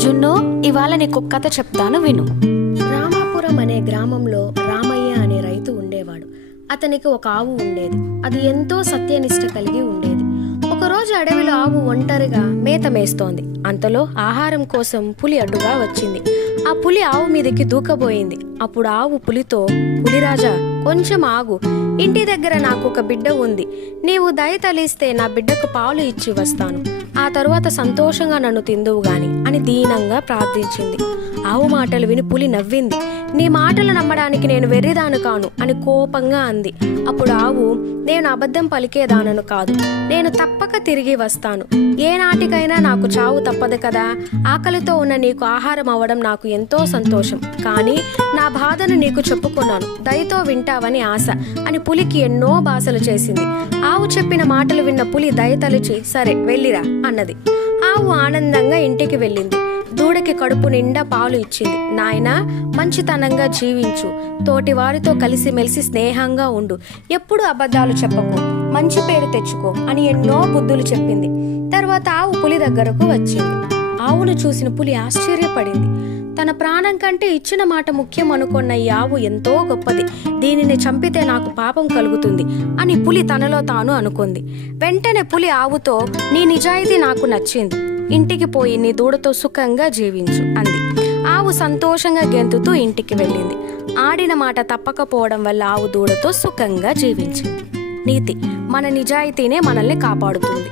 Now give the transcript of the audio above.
జున్ను, ఇవాళ నీకు ఒక కథ చెప్తాను విను. రామాపురం అనే గ్రామంలో రామయ్య అనే రైతు ఉండేవాడు. అతనికి ఒక ఆవు ఉండేది. అది ఎంతో సత్యనిష్ట కలిగి ఉండేది. ఒకరోజు అడవిలో ఆవు ఒంటరిగా మేత మేస్తోంది. అంతలో ఆహారం కోసం పులి అడ్డుగా వచ్చింది. ఆ పులి ఆవు మీదకి దూకబోయింది. అప్పుడు ఆవు పులితో, పులిరాజా, కొంచెం ఆగు, ఇంటి దగ్గర నాకు ఒక బిడ్డ ఉంది. నీవు దయ తలిస్తే నా బిడ్డకు పాలు ఇచ్చి వస్తాను. ఆ తరువాత సంతోషంగా నన్ను తిందువు గాని అని దీనంగా ప్రార్థించింది. ఆవు మాటలు విని పులి నవ్వింది. నీ మాటలు నమ్మడానికి నేను వెర్రిదాను కాను అని కోపంగా అంది. అప్పుడు ఆవు, నేను అబద్ధం పలికేదానను కాదు, నేను తప్పక తిరిగి వస్తాను. ఏనాటికైనా నాకు చావు తప్పదు కదా. ఆకలితో ఉన్న నీకు ఆహారం అవ్వడం నాకు ఎంతో సంతోషం. కానీ నా బాధను నీకు చెప్పుకున్నాను, దయతో వింటావని ఆశ అని పులికి ఎన్నో బాసలు చేసింది. ఆవు చెప్పిన మాటలు విన్న పులి దయతలిచి, సరే వెళ్ళిరా అన్నది. ఆవు ఆనందంగా ఇంటికి వెళ్ళింది. దూడకి కడుపు నిండా పాలు ఇచ్చింది. నాయనా, మంచితనంగా జీవించు, తోటి వారితో కలిసిమెలిసి స్నేహంగా ఉండు, ఎప్పుడు అబద్ధాలు చెప్పకు, మంచి పేరు తెచ్చుకో అని ఎన్నో బుద్ధులు చెప్పింది. తర్వాత ఆవు పులి దగ్గరకు వచ్చింది. ఆవును చూసిన పులి ఆశ్చర్యపడింది. తన ప్రాణం కంటే ఇచ్చిన మాట ముఖ్యం అనుకున్న ఈ ఆవు ఎంతో గొప్పది, దీనిని చంపితే నాకు పాపం కలుగుతుంది అని పులి తనలో తాను అనుకుంది. వెంటనే పులి ఆవుతో, నీ నిజాయితీ నాకు నచ్చింది, ఇంటికి పోయి నీ దూడతో సుఖంగా జీవించు అంది. ఆవు సంతోషంగా గెంతుతూ ఇంటికి వెళ్ళింది. ఆడిన మాట తప్పకపోవడం వల్ల ఆవు దూడతో సుఖంగా జీవించింది. నీతి: మన నిజాయితీనే మనల్ని కాపాడుతుంది.